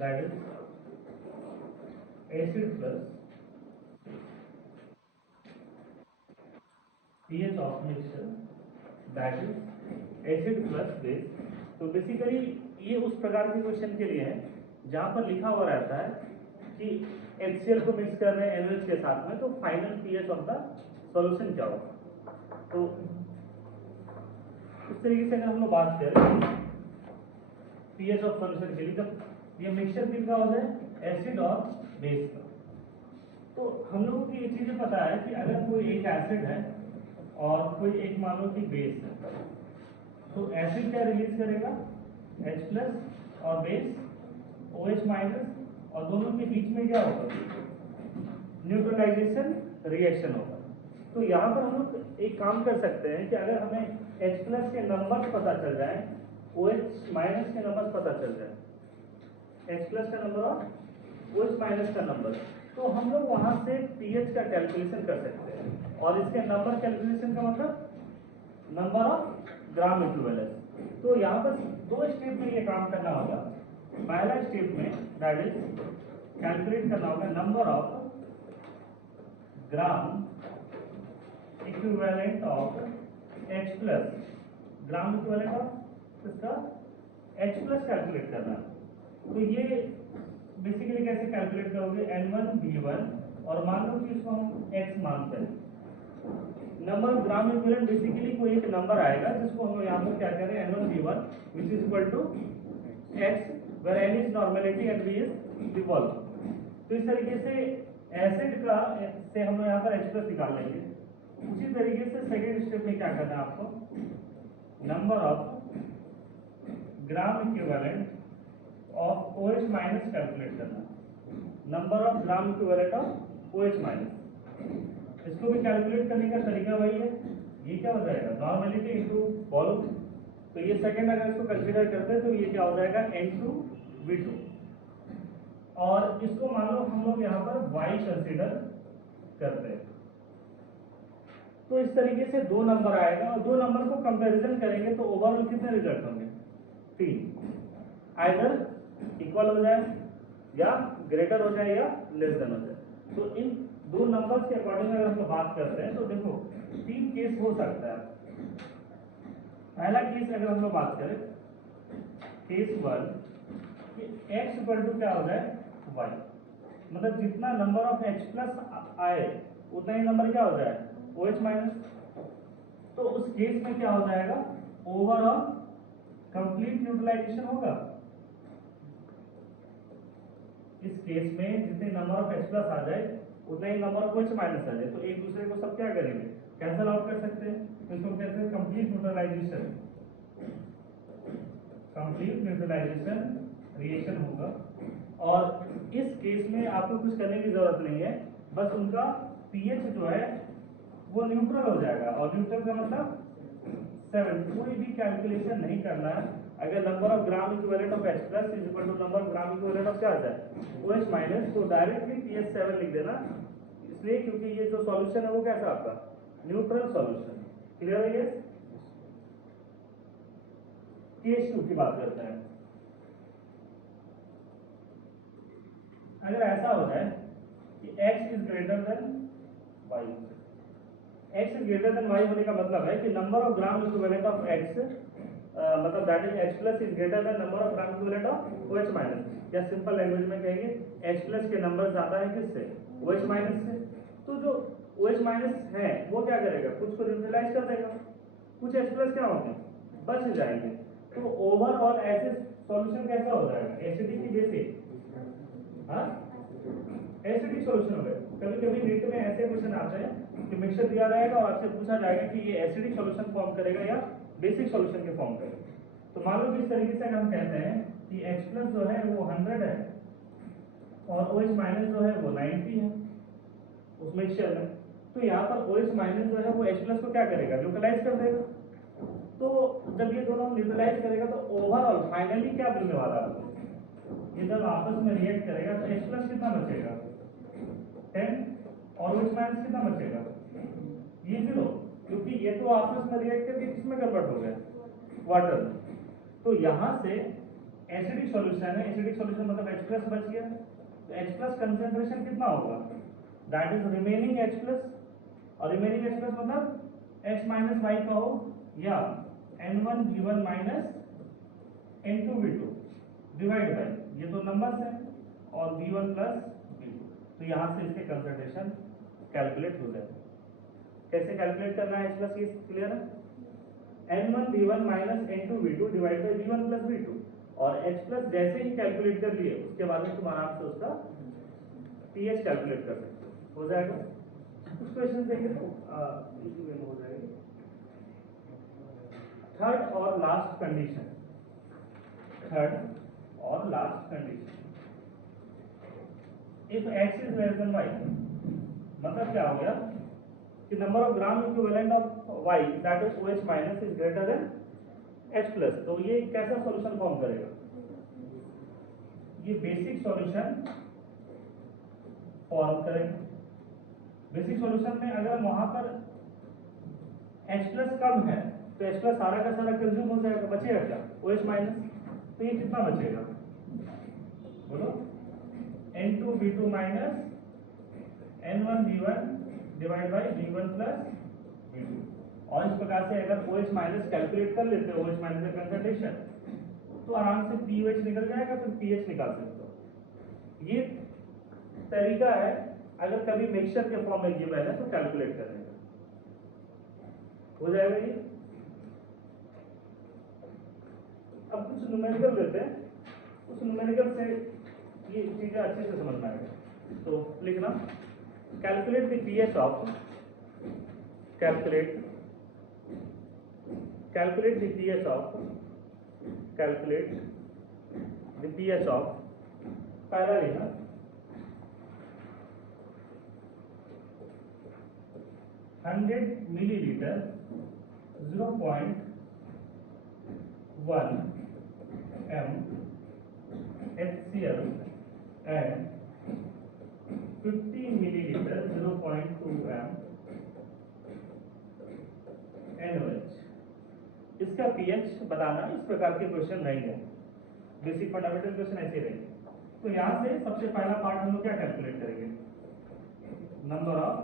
that is acid plus pH of mixture that is acid plus base। तो basically ये उस प्रकार के क्वेश्चन के लिए है जहां पर लिखा हुआ रहता है कि HCl को मिक्स कर रहे हैं NaOH के साथ में, तो final pH of the solution क्या होगा। तो उस तरीके से अगर हम लोग बात करें pH ऑफ सॉल्यूशन के लिए, तो ये मिक्सचर किसका हो जाए एसिड और बेस का। तो हम लोगों को ये चीजें पता है कि अगर कोई एक एसिड है और कोई एक मान लो कि बेस है, तो एसिड क्या रिलीज करेगा H+ और बेस OH-, और दोनों के बीच में क्या होगा न्यूट्रलाइजेशन रिएक्शन होगा। तो यहाँ पर हम लोग एक काम कर सकते हैं कि अगर हमें H+ के नंबर पता चल जाए, OH- के नंबर पता चल जाए, H+ का नंबर और OH- का नंबर, तो हम लोग वहां से pH का कैलकुलेशन कर सकते हैं। और इसके नंबर कैलकुलेशन का मतलब नंबर ऑफ ग्राम इक्विवेलेंस। तो यहाँ पर दो स्टेप में ये काम करना होगा। पहला स्टेप में दैट इज कैलकुलेट करना होगा number of gram equivalent of H+, gram equivalent of इसका H+ कैलकुलेट करना। तो ये बेसिकली कैसे कैलकुलेट करोगे, N1 V1 और मान लो कि इसको हम X मानते हैं। नंबर ग्राम इक्विवेलेंट बेसिकली कोई एक नंबर आएगा जिसको हम यहाँ पर क्या करें N1 V1 which is equal to X where N is normality and V is revolve। तो इस तरीके से एसिड का से हम यहाँ पर H+ निकाल लेंगे। उसी तरीके से सेकेंड स्टेप में क्या करना है आपको, number of gram equivalent of OH- calculate करना। Number of gram equivalent of OH-। इसको भी कैलकुलेट करने का तरीका वही है। ये क्या हो जाएगा नॉर्मेलिटी इनटू वॉल्यूम। तो ये सेकंड अगर इसको कंसीडर करते हैं तो ये क्या हो जाएगा N2V2। और इसको मान लो हम लोग यहाँ पर Y कंसीडर करते हैं। तो इस तरीके से दो नंबर आएगा और दो नंबर को कंपैरिजन करेंगे तो ओवरऑल कितने रिजल्ट होंगे, 3। आइदर इक्वल हो जाए या ग्रेटर हो जाए या लेस देन हो जाए। तो इन दो नंबर्स के अकॉर्डिंग अगर हम बात करते हैं तो देखो 3 केस हो सकता है। पहला केस अगर हम लोग बात करें केस 1 कि x इक्वल टू क्या हो जाए y, मतलब जितना नंबर ऑफ H+ आए उतना ही नंबर क्या हो जाए OH-। तो उस केस में क्या हो जाएगा ओवरऑल कंप्लीट न्यूट्रलाइजेशन होगा। इस केस में जितने नंबर ऑफ H+ आ जाए उतना ही नंबर ऑफ OH- आ जाए, तो एक दूसरे को सब क्या करेंगे कैंसिल आउट कर सकते हैं। तो इसको कहते हैं complete neutralisation, complete neutralisation reaction होगा। और इस केस में आपको कुछ करने की जरूरत नहीं है, बस उनका pH जो है वो न्यूट्रल हो जाएगा। और न्यूट्रल का मतलब 7, कोई भी कैलकुलेशन नहीं करना है। अगर number of gram equivalent of H+ is equal to number of gram equivalent of क्या आ जाए OH-, तो डायरेक्टली pH 7 लिख देना, इसलिए क्योंकि ये जो सॉल्यूशन है वो कैसा आपका न्यूट्रल सॉल्यूशन। क्लियर है ये। केस 2 की बात करते हैं। अगर ऐसा हो जाए कि x is greater then y, x is greater then y होने का मतलब है कि number of gram equivalent of x मतलब that is H+ is greater then number of gram equivalent of OH-। या सिंपल लैंग्वेज में कहेंगे H+ के नंबर ज्यादा है किससे OH- से। तो जो OH- है वो क्या करेगा कुछ को न्यूट्रलाइज कर देगा, कुछ H+ क्या होंगे बच जाएंगे। तो ओवरऑल ऐसे सॉल्यूशन कैसा हो जाएगा एसिडिक की बेसिक एसिडिक सॉल्यूशन हो गया। कभी कभी नीट में ऐसे क्वेश्चन आते हैं कि मिक्सचर दिया रहेगा और आपसे पूछा जाएगा कि ये एसिडिक सॉल्यूशन फॉर्म करेगा या बेसिक सॉल्यूशन के फॉर्म करेगा। तो मान लो इस तरीके से हम कहते हैं कि H+ जो है वो 100 है और OH- जो है वो 90 है उस मिक्सचर में। तो यहाँ पर OH- जो है वो H+ को क्या करेगा न्यूट्रलाइज कर देगा। तो जब ये दोनों न्यूट्रलाइज करेगा तो ओवरऑल फाइनली क्या बनने वाला है, ये जब आपस में रिएक्ट करेगा तो H+ कितना बचेगा 10 और OH- कितना बचेगा ये 0, क्योंकि ये तो आपस में रिएक्ट करके किसमें कन्वर्ट हो गया वाटर में। तो यहाँ से एसिडिक सॉल्यूशन है, एसिडिक सॉल्यूशन मतलब H प्लस बच गया, तो H प्लस कंसेंट्रेशन कितना होगा, that is remaining H plus, और रिमेनिंग H प्लस मतलब H माइनस वाई का हो या N1V1 minus N2V2 divide by, ये तो नंबर्स हैं, और V1 प्लस V2, तो यहाँ से इसके कंसेंट्रेशन कैलकुलेट हो जाए। कैसे कैलकुलेट करना है H प्लस, ये क्लियर है, N1V1 minus N2V2 divide by V1 plus V2, और H प्लस जैसे ही कैलकुलेट कर लिए उसके बाद में तुम आराम से उसका pH कैलकुलेट कर सकते हो जाएगा। कुछ क्वेश्चन देखें तो इजी वे में हो जाएगा। थर्ड और लास्ट कंडीशन, थर्ड और last condition, if X is less than Y, मतलब क्या हो गया कि number of gram equivalent of Y that is OH minus is greater then H plus, तो ये कैसा सॉल्यूशन फॉर्म करेगा, ये बेसिक सॉल्यूशन फॉर्म करेगा। बेसिक सॉल्यूशन में अगर वहां पर H प्लस कम है तो H प्लस सारा का सारा कंज्यूम हो जाएगा, बचेगा क्या, OH माइनस, तो ये कितना बचेगा बोलो, N2V2 minus N1V1 divide by V1 plus V2, और इस प्रकार से अगर OH माइनस कैलकुलेट कर लेते हो, OH माइनस का कंसंट्रेशन, तो आराम से POH निकल जाएगा, फिर pH निकाल सकते हो। ये तरीका है अगर कभी मिक्सचर के फॉर्म में गिवन है तो कैलकुलेट करने का, हो जाएगा ये। अब कुछ न्यूमेरिकल देते हैं, उस न्यूमेरिकल से ये चीजें अच्छे से समझ में आएगा। तो लिखना, calculate the pH of, calculate the pH of, calculate the pH of, पहला लिखना 100 millilitre 0.1 m HCl and 50 milliliter 0.2 m NaOH, इसका pH बताना। इस प्रकार के क्वेश्चन रहेंगे, बेसिक फंडामेंटल क्वेश्चन ऐसे रहेंगे। तो यहाँ से सबसे पहला पार्ट हम लोग क्या कैलकुलेट करेंगे, नंबर ऑफ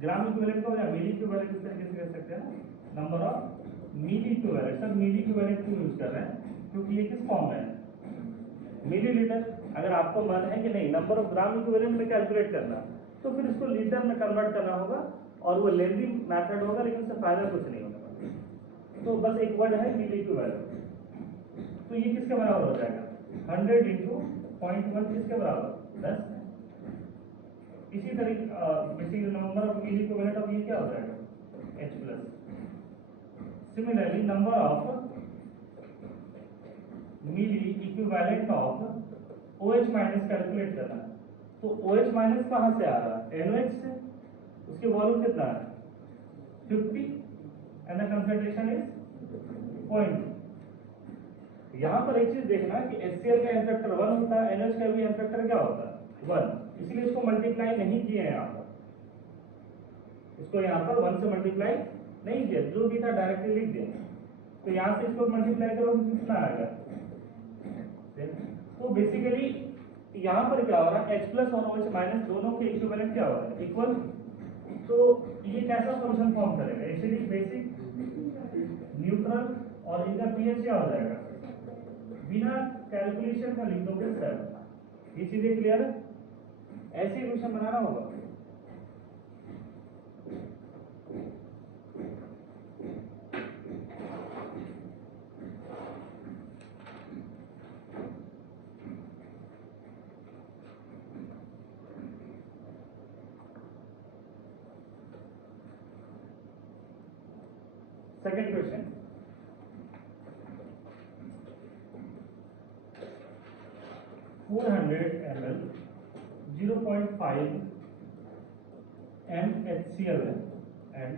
ग्राम इक्विवेलेंट को या मिली इक्विवेलेंट इस तरीके से कह सकते हैं, number of milliequivalent. Sir milliequivalent क्यों यूज कर रहे हैं, क्योंकि ये किस फॉर्म में है, मिलीलीटर। अगर आपको मन है कि नहीं नंबर ऑफ ग्राम इक्विवेलेंट में कैलकुलेट करना, तो फिर इसको लीटर में कन्वर्ट करना होगा, और वो लेंथी मेथड होगा, लेकिन उससे फायदा कुछ नहीं होगा। तो बस एक वर्ड है मिली इक्विवेलेंट, तो ये किसके बराबर हो जाएगा, 100 इंटू 0.1 किसके बराबर, 10। इसी तरीके basic number of milli equivalent of ये क्या हो जाएगा, H plus. Similarly number of milli equivalent of OH minus calculate करना है, तो OH माइनस कहाँ से आ रहा है, NOH से, उसके वॉल्यूम कितना है 50 एंड द कंसंट्रेशन इज 0.2। यहाँ पर एक चीज देखना कि HCl का एन फैक्टर 1 होता है, NOH का भी एन फैक्टर क्या होता है 1, इसलिए इसको मल्टीप्लाई नहीं किए हैं यहाँ पर, इसको यहाँ पर 1 से मल्टीप्लाई नहीं किया, जो भी था डायरेक्टली लिख दिया। तो यहाँ से इसको मल्टीप्लाई करो तो कितना आएगा, तो बेसिकली यहाँ पर क्या हो रहा है, H प्लस और OH माइनस दोनों के इक्विवेलेंट क्या हो रहा है, इक्वल। तो ये कैसा सॉल्यूशन फॉर्म करेगा, एसिडिक, बेसिक, न्यूट्रल, और इनका pH क्या हो जाएगा, बिना कैलकुलेशन का लिख दोगे सर। ये चीजें क्लियर है, ऐसे इक्वेशन बनाना होगा। Second question, ml 0.5 m HCl and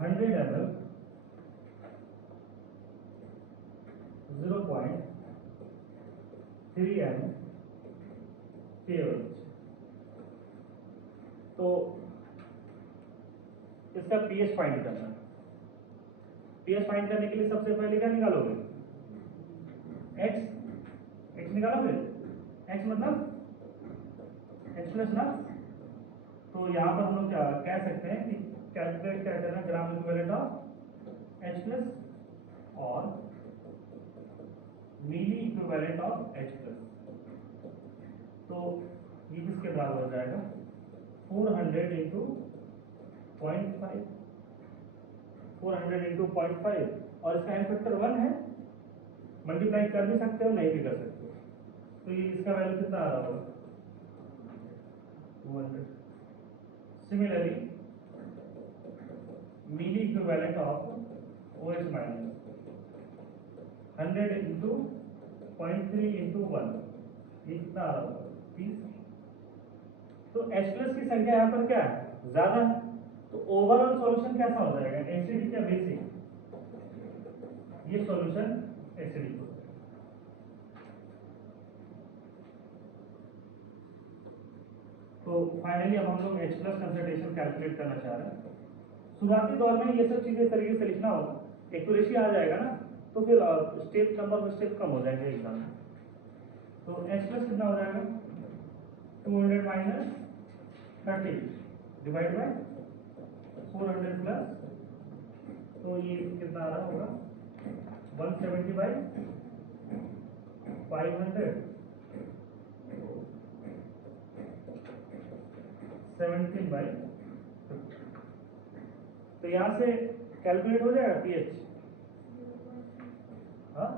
100 ml 0.3 m KOH। तो इसका pH फाइंड करना है। pH फाइंड करने के लिए सबसे पहले क्या निकालोगे, निकाला फिर x मतलब h प्लस ना। तो यहाँ पर हम लोग क्या कह सकते हैं कि कैलकुलेट क्या करना, ग्राम इक्विवेलेंट ऑफ h प्लस और मिली इक्विवेलेंट ऑफ h प्लस। तो ये किसके बराबर हो जाएगा, 400 इंटू 0.5, 400 इंटू 0.5, और इसका एन फैक्टर 1 है, मल्टीप्लाई कर भी सकते हो नहीं भी कर सकते हो। तो ये इसका वैल्यू कितना आ रहा होगा, 200। Similarly milli equivalent of OH minus 100 into 0.3 into 1, ये कितना आ रहा होगा, 30। तो H प्लस की संख्या यहाँ पर क्या है, ज्यादा है। तो ओवरऑल सॉल्यूशन कैसा हो जाएगा, एसिडिक या बेसिक, ये सॉल्यूशन एसिडिक हो जाएगा। तो फाइनली अब हम लोग H प्लस कंसंट्रेशन कैलकुलेट करना चाह रहे हैं। शुरुआती दौर में ये सब चीजें तरीके से लिखना होगा, एक्यूरेसी आ जाएगा ना, तो फिर स्टेप नंबर ऑफ स्टेप कम हो जाएंगे एग्जाम में। तो H प्लस कितना हो जाएगा, 200 माइनस 30 डिवाइड बाय 400 प्लस, तो ये कितना आ रहा होगा, 170 बाई 500, 17 बाई 50। तो यहाँ से कैलकुलेट हो जाएगा pH। हाँ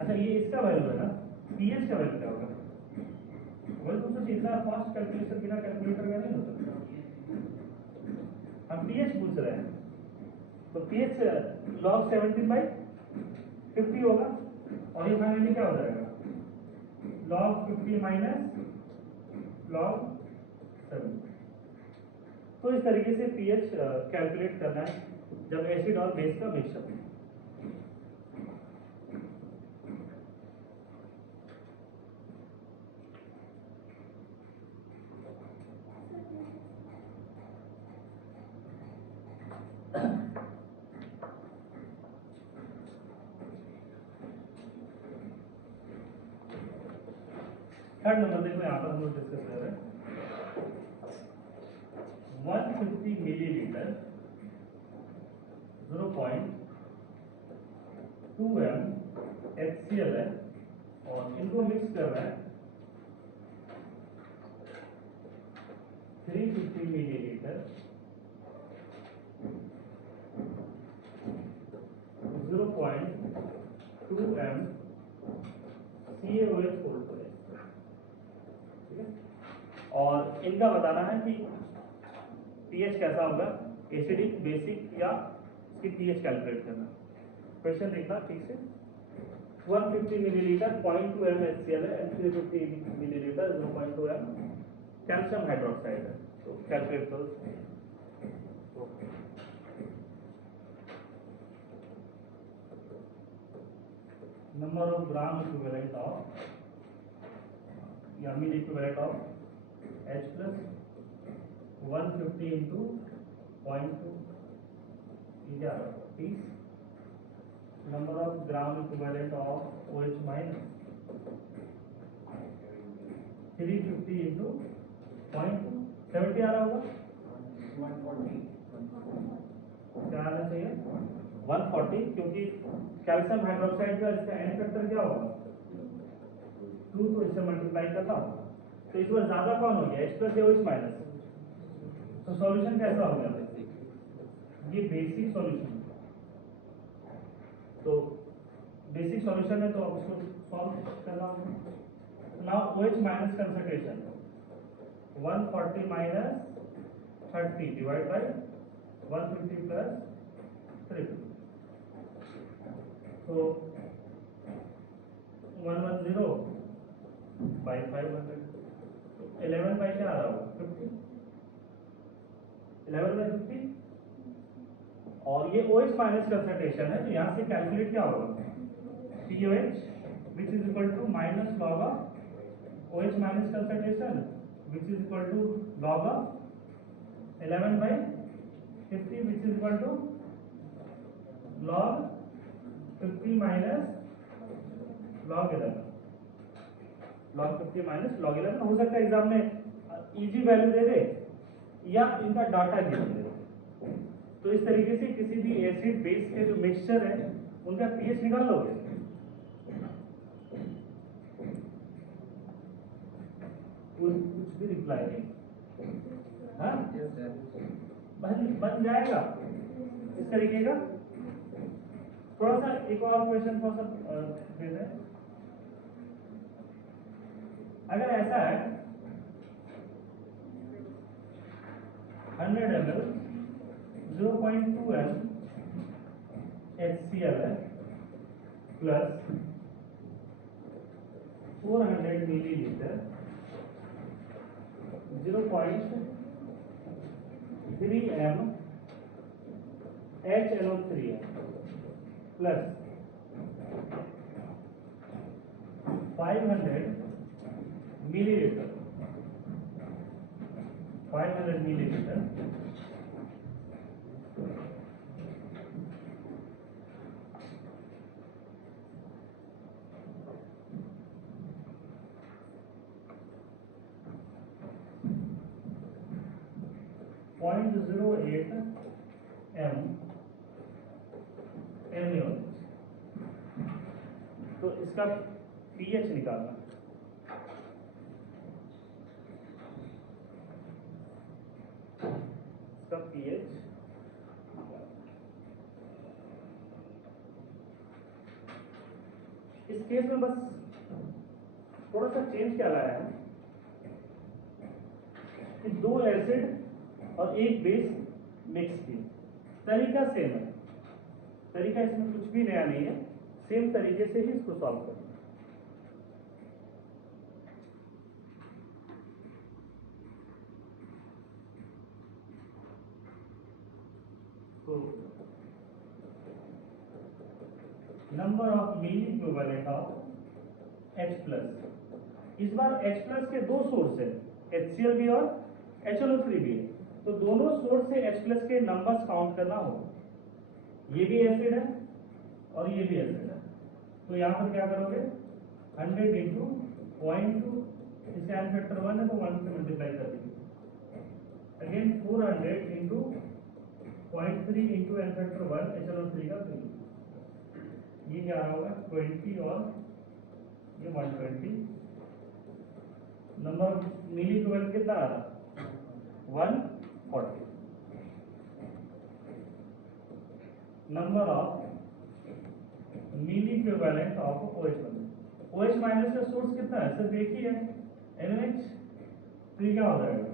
अच्छा, ये इसका वैल्यू है ना, pH का वैल्यू क्या होगा, वही तुमसे इतना फास्ट कैलकुलेशन बिना कैलकुलेटर का नहीं हो सकता। हम pH पूछ रहे हैं, तो pH log 17 बाई 50 होगा, और ये फाइनली क्या हो जाएगा, log 50 माइनस log 7। तो इस तरीके से pH कैलकुलेट करना है जब एसिड और बेस का मिक्सअप है। थर्ड नंबर देखो, यहाँ पर हम लोग डिस्कस कर रहे हैं 150 मिलीलीटर 0.2 m HCl है, और इनको मिक्स कर रहा है 350 मिलीलीटर 0.2 m CaOH फोल्ड। और इनका बताना है कि pH कैसा होगा, एसिडिक, बेसिक, या इसकी pH कैलकुलेट करना। क्वेश्चन देखना ठीक से, 150 मिलीलीटर 0.2 m HCl है, 350 मिलीलीटर 0.2 m कैल्शियम हाइड्रोक्साइड है। तो कैलकुलेट करो। Number of gram equivalent of या milli equivalent of H plus 150 into 0.2, ये क्या होगा, 30। Number of gram equivalent of OH minus 350 into 0.2, 70 आ रहा होगा, 140 क्या आना चाहिए, 140, क्योंकि कैल्शियम हाइड्रोक्साइड का इसका एन फैक्टर क्या होगा, 2, तो इससे मल्टीप्लाई करता हूँ। तो इस बार ज्यादा कौन हो गया, H प्लस या OH माइनस। तो सॉल्यूशन कैसा हो गया, ये बेसिक सॉल्यूशन। तो बेसिक सॉल्यूशन है, तो अब उसको सॉल्व करना होगा। Now OH minus concentration 140 minus 30 divide by 150 plus 350। तो 110 बाई 500, 11 बाई क्या आ रहा होगा, 50, 11 बाई 50। और ये OH माइनस कंसंट्रेशन है, तो यहाँ से कैलकुलेट क्या होगा, POH which is equal to minus log of OH minus concentration which is equal to log of 11 by 50 which is equal to log 50 minus log 11, log 50 minus log 11। हो सकता है exam में इजी वैल्यू दे दे या इनका data given दे दे। तो इस तरीके से किसी भी एसिड बेस के जो मिक्सचर है उनका पीएच निकाल लोगे। कुछ भी रिप्लाई नहीं, हाँ बन जाएगा इस तरीके का। थोड़ा सा एक और क्वेश्चन थोड़ा सा दे दें। अगर ऐसा है 100 ml 0.2 m HCl है प्लस 400 मिलीलीटर 0.3 m HNO3 है plus 500 millilitre 500 millilitre .08 m MnO। तो इसका पीएच निकालना। इसका पीएच इस केस में बस थोड़ा सा चेंज क्या लाया है कि दो एसिड और एक बेस मिक्स किए। तरीका सेम है, तरीका इसमें कुछ भी नया नहीं है, सेम तरीके से ही इसको सॉल्व करना। तो number of milli equivalent of H plus. इस बार H प्लस के दो सोर्स है, HCl भी और HNO3 भी है। तो दोनों सोर्स से H प्लस के नंबर्स काउंट करना होगा। ये भी एसिड है और ये भी एसिड है। तो यहाँ पर क्या करोगे 100 इंटू 0.2, इसका एन फैक्टर 1 है तो 1 से मल्टीप्लाई कर दीजिए। Again 400 into 0.3 into n factor 1 HNO3 का 3। ये क्या आ रहा होगा 20 और ये 120। नंबर ऑफ मिली इक्विवेलेंट कितना आ रहा 140। Number of milli equivalent of OH minus. OH minus का सोर्स कितना है, सिर्फ एक ही है NH। तो ये क्या हो जाएगा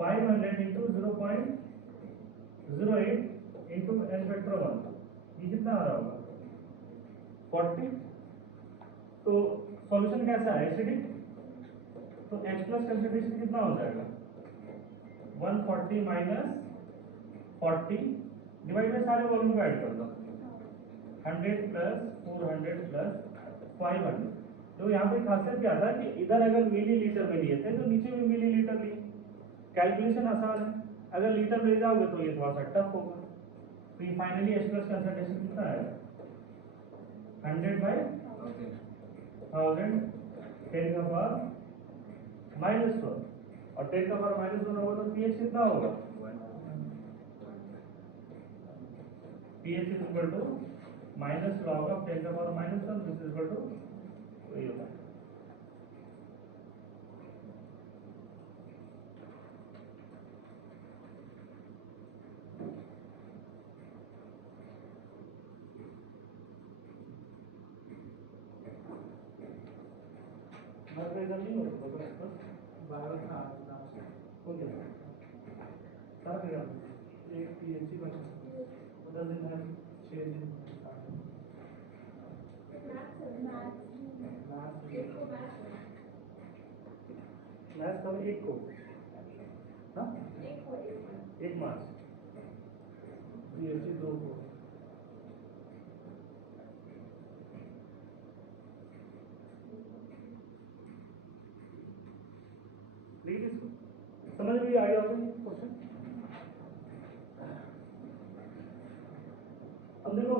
500 इंटू 0.08 इंटू एन फैक्टर 1। ये कितना आ रहा होगा 40। तो सॉल्यूशन कैसा है एसिडिक। तो H प्लस कंसंट्रेशन कितना हो जाएगा 140 माइनस 40 डिवाइड में सारे वॉल्यूम को ऐड कर दो 100 प्लस 400 प्लस 500। तो यहाँ पे खासियत क्या था कि इधर अगर मिलीलीटर में लिए थे तो नीचे भी मिलीलीटर लिए। कैलकुलेशन आसान है, अगर लीटर ले जाओगे तो ये थोड़ा सा टफ होगा। तो ये फाइनली H प्लस कंसंट्रेशन कितना है 100 बाई 1000 10 का पावर -1 और 10 का पावर -1 होगा तो pH कितना होगा pH is equal to minus log of 10 का power -1 this is equal to वही होगा। नहीं हो गया सारा एक PhD बचा 10 दिन है 6 दिन मैथ कब एक को हाँ एक मार्च PhD 2 को। समझ में आ गया क्वेश्चन। अब देखो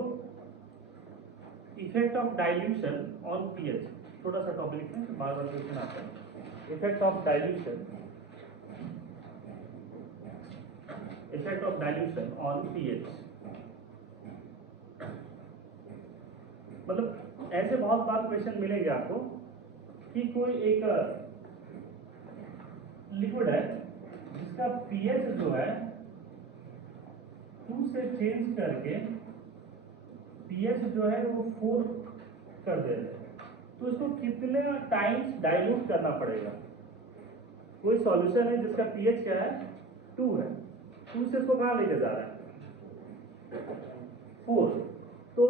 effect of dilution on pH, छोटा सा टॉपिक लिखते हैं, बार बार क्वेश्चन आता है। Effect of dilution, effect of dilution on pH, मतलब ऐसे बहुत बार क्वेश्चन मिलेंगे आपको कि कोई एक लिक्विड है जिसका पीएच जो है 2 से चेंज करके पीएच जो है वो 4 कर दे रहे हैं, तो इसको कितने टाइम्स डाइल्यूट करना पड़ेगा। कोई सॉल्यूशन है जिसका पीएच क्या है 2 है, 2 से इसको कहाँ लेके जा रहा है 4, तो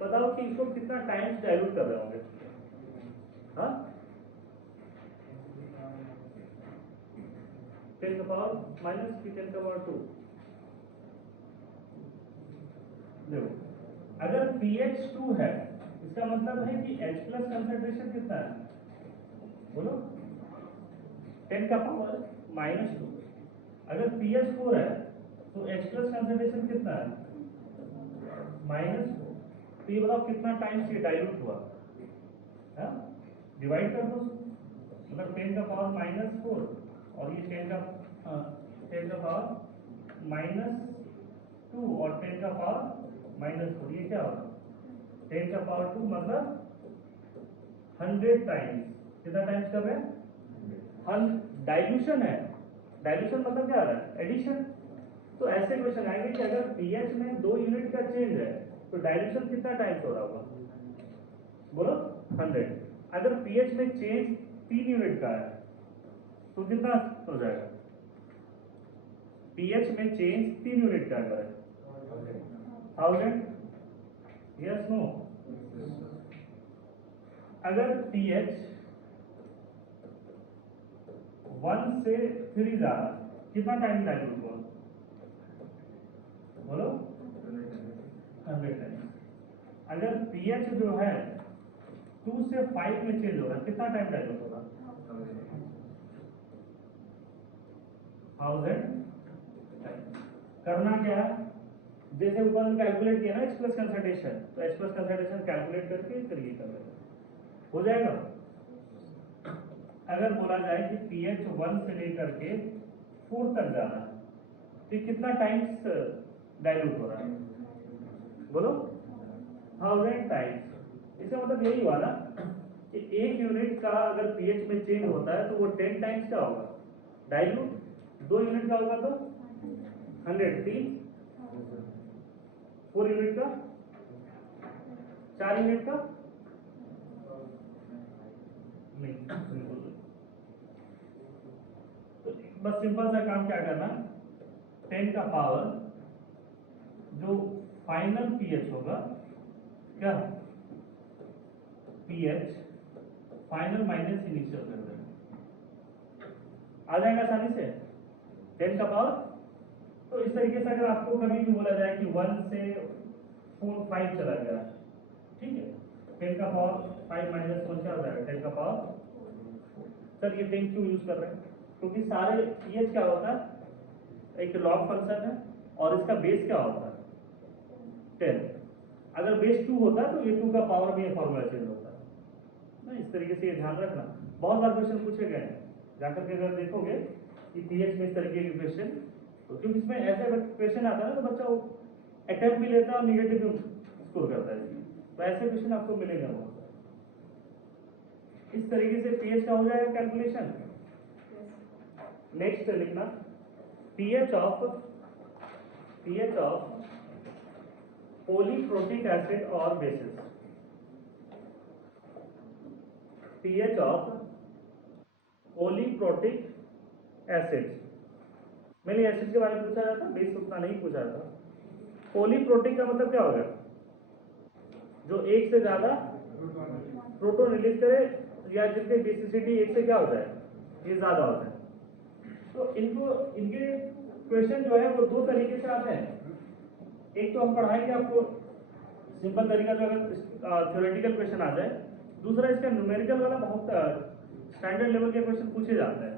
बताओ कि इसको कितना टाइम्स डाइल्यूट कर रहे होंगे। हाँ 10 का पावर माइनस की 10 का पावर 2। देखो अगर pH 2 है इसका मतलब है कि H प्लस कंसेंट्रेशन कितना है, बोलो 10 का पावर माइनस 2। अगर pH 4 है तो H प्लस कंसेंट्रेशन कितना है माइनस 4। तो ये बताओ कितना टाइम्स ये डाइल्यूट हुआ, डिवाइड कर दो, मतलब 10 का पावर माइनस 4 और ये 10 का पावर माइनस 2 और 10 का पावर माइनस 4, ये क्या होगा 10 का पावर 2 मतलब 100 टाइम्स। कितना टाइम्स कर रहे हैं, डाइल्यूशन है, डाइल्यूशन मतलब क्या आ रहा है एडिशन। तो ऐसे क्वेश्चन आएंगे कि अगर पीएच में 2 यूनिट का चेंज है तो डाइल्यूशन कितना टाइम्स हो रहा होगा, बोलो 100। अगर पीएच में चेंज 3 यूनिट का है तो कितना हो जाएगा, पीएच में चेंज 3 यूनिट का है 1000, यस नो। अगर पीएच 1 से 3 जा रहा कितना टाइम डाइल्यूट हुआ, बोलो 100 टाइम। अगर पीएच जो है 2 से 5 में चेंज हो रहा है कितना टाइम डाइल्यूट होगा 1000 टाइम। करना क्या है, जैसे ऊपर हम कैलकुलेट किया ना H प्लस कंसंट्रेशन, तो H प्लस कंसंट्रेशन कैलकुलेट करके इस तरीके कर लेते हो जाएगा। अगर बोला जाए कि pH 1 से लेकर के 4 तक जाना है तो कितना टाइम्स डाइल्यूट हो रहा है, बोलो 1000 टाइम्स। इसका मतलब यही हुआ ना कि 1 यूनिट का अगर pH में चेंज होता है तो वो 10 टाइम्स क्या होगा डाइल्यूट, 2 यूनिट का होगा तो 100, 3 4 यूनिट का, 4 यूनिट का नहीं, तो बस सिंपल सा काम क्या करना, 10 का पावर जो फाइनल पीएच होगा क्या, पीएच फाइनल माइनस इनिशियल कर देना, आ जाएगा आसानी से 10 का पावर। तो इस तरीके से अगर आपको कभी भी बोला जाए कि 1 से 4 5 चला गया, ठीक है, 10 का पावर 5 माइनस 4 क्या हो जाएगा 10 का पावर। सर ये 10 क्यों यूज कर रहे हैं, क्योंकि सारे पीएच क्या होता है एक लॉग फंक्शन है और इसका बेस क्या होता है 10। अगर बेस 2 होता है तो ये 2 का पावर में फॉर्मूला चेंज होता है ना। इस तरीके से ये ध्यान रखना, बहुत बार क्वेश्चन पूछे गए हैं, जाकर के अगर देखोगे कि पीएच में इस तरीके के क्वेश्चन, तो क्योंकि इसमें ऐसे क्वेश्चन आता है ना तो बच्चा वो अटेम्प्ट भी लेता है और निगेटिव स्कोर करता है, तो ऐसे क्वेश्चन आपको मिलेगा वो। इस तरीके से पीएच का हो जाएगा कैलकुलेशन। नेक्स्ट लिखना पीएच ऑफ पॉलीप्रोटिक एसिड और basis, pH of polyprotic acid. मैंने एसिड के बारे में पूछा जाता, बेस उतना नहीं पूछा जाता। पॉलीप्रोटिक का मतलब क्या होगा, जो एक से ज्यादा प्रोटॉन रिलीज करे या जिनके बेसिसिटी एक से क्या होता है ये ज्यादा होता है। तो इनके क्वेश्चन जो है वो 2 तरीके से आते हैं। एक तो हम पढ़ाएंगे आपको सिंपल तरीका से अगर थ्योरेटिकल क्वेश्चन आ जाए, दूसरा इसका न्यूमेरिकल वाला बहुत स्टैंडर्ड लेवल के क्वेश्चन पूछे जाते हैं।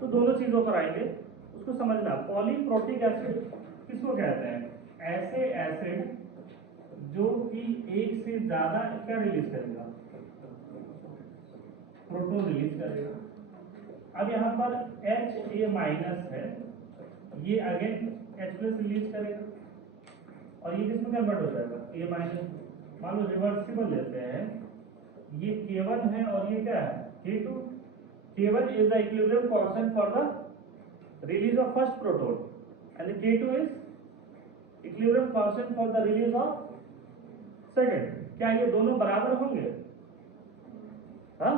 तो दोनों चीजों पर आएंगे, उसको समझना। पॉलीप्रोटिक एसिड किसको कहते हैं, ऐसे एसिड जो कि कि एक से ज्यादा क्या रिलीज करेगा, प्रोटॉन रिलीज करेगा। अब यहाँ पर Ha माइनस है, ये अगेन H प्लस रिलीज करेगा और ये किसमें कन्वर्ट हो जाएगा, A माइनस। मान लो रिवर्सिबल लेते हैं, ये K1 है और ये क्या है K2। K1 is the equilibrium constant for the release of first proton and the K2 is equilibrium constant for the release of second। क्या ये दोनों बराबर होंगे? हाँ,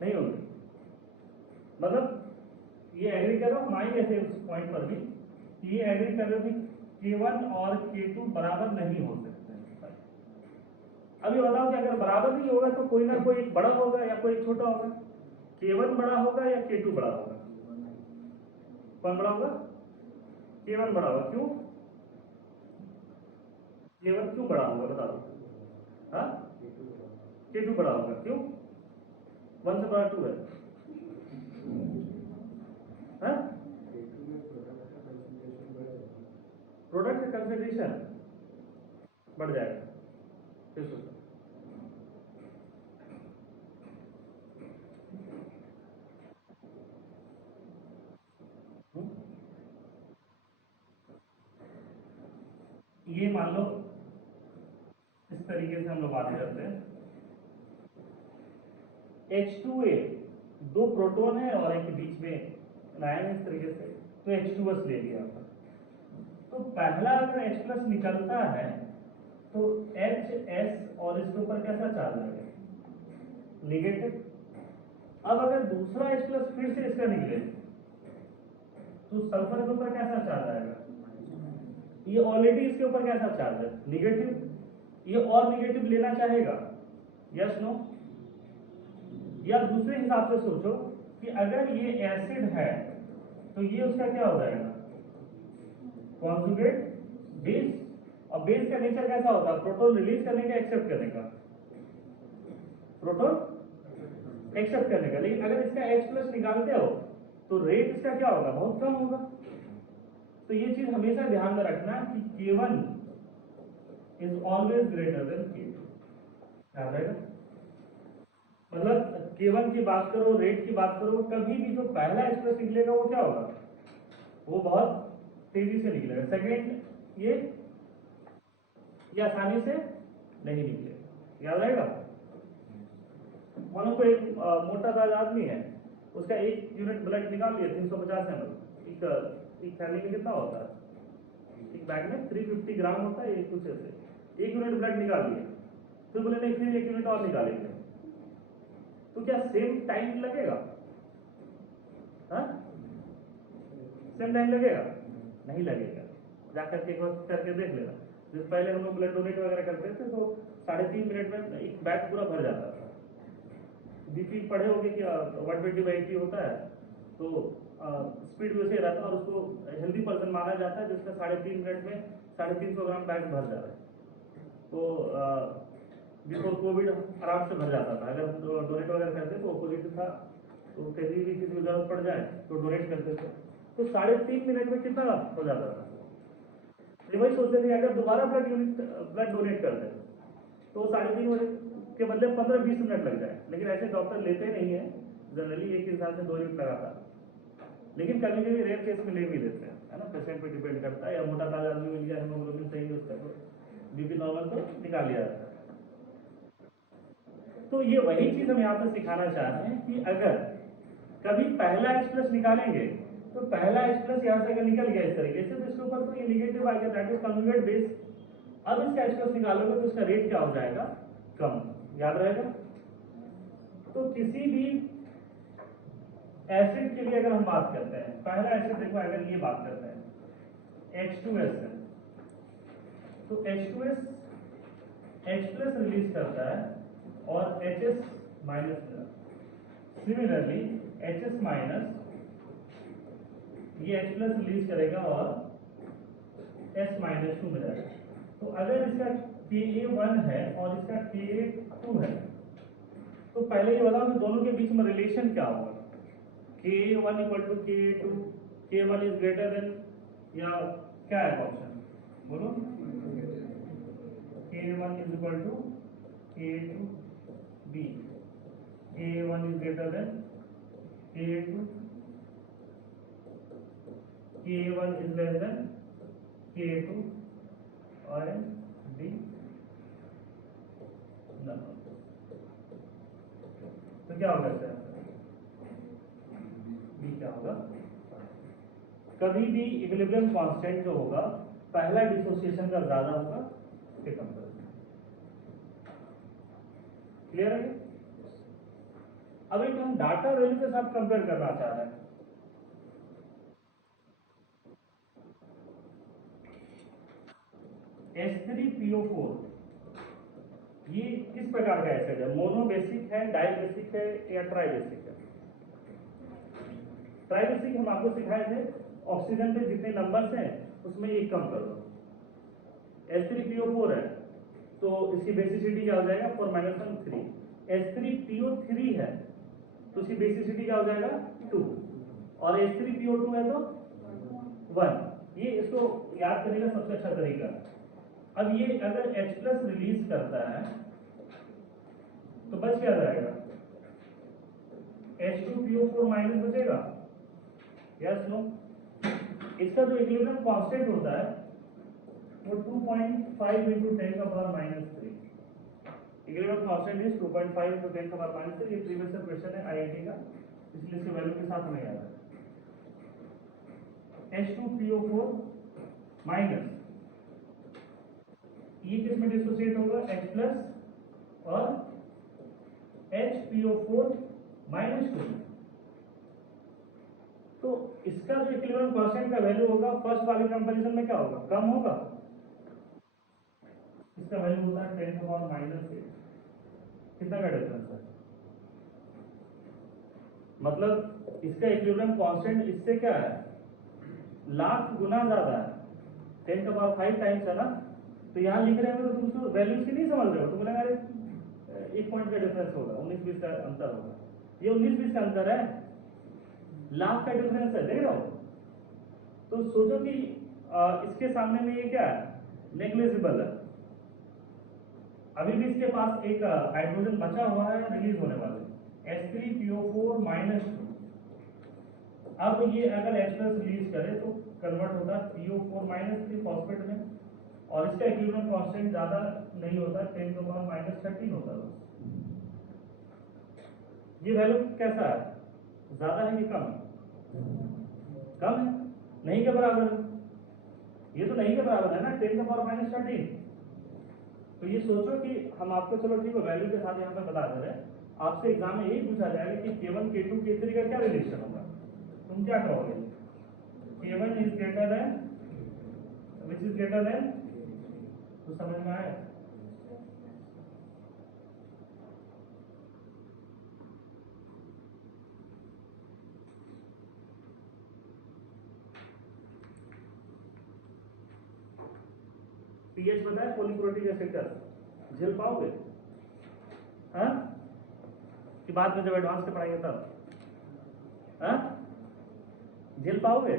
नहीं होंगे। मतलब ये एग्री कर रहा हूँ माइंड ऐसे उस पॉइंट पर भी, ये एग्री कर रहे हो कि K1 और K2 बराबर नहीं हो सकते। अब ये बताओ कि अगर बराबर नहीं होगा तो कोई ना कोई एक बड़ा होगा या कोई छोटा होगा। K1 बड़ा होगा या K2 बड़ा होगा? कौन बड़ा होगा? K1 बड़ा होगा। क्यों K1 क्यों बड़ा होगा बता दो? हाँ, K2 बड़ा होगा। क्यों? 1 से बड़ा 2 है। हाँ, प्रोडक्ट का कंसंट्रेशन बढ़ जाएगा। फिर सोचो, ये मान लो इस तरीके से हम लोग बात करते हैं, H2A दो प्रोटॉन है और एक बीच में आयन है इस तरीके से, तो H2S ले लिया आपने। तो पहला अगर H प्लस निकलता है तो HS और इसके ऊपर कैसा चार्ज आएगा, नेगेटिव। अब अगर दूसरा H प्लस फिर से इसका निकले तो सल्फर के ऊपर कैसा चार्ज आएगा, ये ऑलरेडी इसके ऊपर कैसा चार्ज है, नेगेटिव। ये और नेगेटिव लेना चाहेगा, यस नो? या दूसरे हिसाब से सोचो कि अगर ये एसिड है तो ये उसका क्या हो जाएगा, कॉन्जुगेट बेस। और बेस का नेचर कैसा होता है, प्रोटॉन रिलीज करने का, एक्सेप्ट करने का, प्रोटॉन एक्सेप्ट करने का। लेकिन अगर इसका H प्लस निकालते हो तो रेट इसका क्या होगा, बहुत कम होगा। तो ये चीज हमेशा ध्यान में रखना कि K1 is always greater than K2, याद रहेगा। मतलब K1 की बात करो, रेट की बात करो, कभी भी जो पहला H प्लस निकलेगा वो क्या होगा, वो बहुत तेजी से निकलेगा। सेकेंड ये आसानी से नहीं निकलेगा, याद रहेगा। मानो कोई एक मोटा ताजा आदमी है, उसका 1 यूनिट ब्लड निकाल लिया 350 ml, एक थैली में कितना होता है, एक बैग में 350 ग्राम होता है, कुछ ऐसे 1 यूनिट ब्लड निकाल लिया, फिर बोले नहीं फिर 1 यूनिट और निकालेंगे, तो क्या सेम टाइम लगेगा? हाँ, सेम टाइम लगेगा? नहीं लगेगा। जाकर के एक बार करके देख लेना। जैसे पहले हम लोग ब्लड डोनेट वगैरह करते थे तो 3.5 मिनट में एक बैग पूरा भर जाता था। बीपी पढ़े होंगे कि 120/80 होता है, तो स्पीड वैसे रहता है और उसको हेल्दी पर्सन माना जाता है जिसका 3.5 मिनट में 350 ग्राम बैग भर जाता है। तो बिफोर कोविड आराम से भर जाता था। अगर डोनेट वगैरह करते तो अपोजिट था, तो कभी भी किसी को जरूरत पड़ जाए तो डोनेट करते थे, तो 3.5 मिनट में कितना हो जाता था। तो वही सोचते थे अगर दोबारा ब्लड डोनेट कर दे तो 3.5 मिनट के बदले 15-20 मिनट लग जाए। लेकिन ऐसे डॉक्टर लेते नहीं है, जनरली एक इंसान से 2 यूनिट लगाता है। लेकिन कभी कभी रेयर केस में ले भी लेते हैं, है ना, पेशेंट पे डिपेंड करता है। या मोटा ताजा आदमी मिल गया, हेमोग्लोबिन सही है उसका, तो बीपी नॉर्मल तो निकाल लिया जाता है। तो ये वही चीज हम यहाँ पर सिखाना चाह रहे हैं कि अगर कभी पहला H प्लस निकालेंगे तो पहला H प्लस यहाँ से अगर निकल गया इस तरीके से तो इसके ऊपर तो ये निगेटिव आ गया, दैट इज कन्जुगेट बेस। अब इसका H प्लस निकालोगे तो इसका रेट क्या हो जाएगा, कम, याद रहेगा। तो किसी भी एसिड के लिए अगर हम बात करते हैं, पहला एसिड देखो अगर ये बात करते हैं H2S है, तो H2S H प्लस रिलीज करता है और HS minus. Similarly HS minus ये H प्लस रिलीज करेगा और S माइनस 2 मिलेगा। तो अगर इसका Ka1 है और इसका Ka2 है तो पहले ये बताओ कि दोनों के बीच में रिलेशन क्या होगा, Ka1 equal to Ka2, K1 is greater than, या क्या है ऑप्शन बोलो, Ka1 Ka1 is equal to Ka2 B, Ka1 is greater than Ka2, Ka1 is less than Ka2 और D नन। तो क्या होगा इसका B क्या होगा? कभी भी इक्विलिब्रियम कांस्टेंट जो होगा पहला डिसोसिएशन का ज्यादा होगा उसके कंपेरिजन। क्लियर है? अब एक हम डाटा वैल्यू के साथ कंपेयर करना चाह रहे हैं। H3PO4 ये किस प्रकार का एसिड है? मोनो बेसिक है, डाई बेसिक है या ट्राई बेसिक है? ट्राई बेसिक हम आपको सिखाए थे, ऑक्सीजन पे जितने नंबर्स हैं उसमें एक कम कर दो। H3PO4 है तो इसकी बेसिसिटी क्या हो जाएगा? 4-3। H3PO3 है तो उसकी बेसिसिटी क्या हो जाएगा? 2 और H3PO2 है तो 1। ये इसको याद करने का सबसे अच्छा तरीका। अब ये अगर H+ रिलीज करता है तो बच क्या जाएगा? H2PO4 माइनस बचेगा। Yes no? इसका जो इक्विलिब्रियम कांस्टेंट होता है वो 2.5 into 10 का power -3। Equilibrium constant is 2.5 into 10 का पावर -3। ये प्रीवियस क्वेश्चन है आईआईटी का, इसलिए इसके वैल्यू के साथ हमें याद है। H2PO4 माइनस ये किस में डिसोसिएट होगा? H+ और HPO4 -2। तो इसका जो इक्विलिब्रियम कांस्टेंट का वैल्यू होगा फर्स्ट वाले कंपैरिजन में क्या होगा? कम होगा। इसका वैल्यू होता है 10 का पावर -8। कितना का डिफरेंस है? मतलब इसका इक्विलिब्रियम कांस्टेंट इससे क्या है? लाख गुना ज्यादा है। 10 का पावर 5 टाइम्स है ना। तो यहाँ लिख रहे हो तो तुम उसको वैल्यूज की नहीं समझ रहे हो। तुम बोलेंगे अरे 1 पॉइंट का डिफरेंस होगा, 19-20 का अंतर होगा। ये 19-20 का अंतर है, लाख का डिफरेंस है, देख रहे हो? तो सोचो कि इसके सामने में ये क्या है? नेग्लिजिबल है। अभी भी इसके पास एक हाइड्रोजन बचा हुआ है रिलीज होने वाले, H3PO4 -2। अब ये अगर H+ रिलीज करे तो कन्वर्ट होता है PO4 -3 फॉस्फेट में, और इसका इक्विलिब्रियम कांस्टेंट ज्यादा नहीं होता, 10 का पावर -13 होता है। ये वैल्यू कैसा है? ज्यादा है कि कम है? कम है, नहीं के बराबर है। ये तो नहीं के बराबर है ना, 10 का पावर -13। तो ये सोचो कि हम आपको, चलो ठीक है वैल्यू के साथ यहाँ पे बता दे रहे हैं, आपसे एग्जाम में यही पूछा जाएगा कि K1 K2 K3 का क्या रिलेशन होगा। तुम क्या कहोगे? K1 is greater than which is greater than, तो समझ में आया? पीएच बताया पॉलीप्रोटिक एसिड का, झेल पाओगे? हाँ कि बाद में जब एडवांस के पढ़ाएंगे तब? हाँ झेल पाओगे?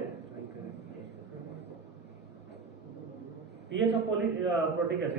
PH of polyprotic acid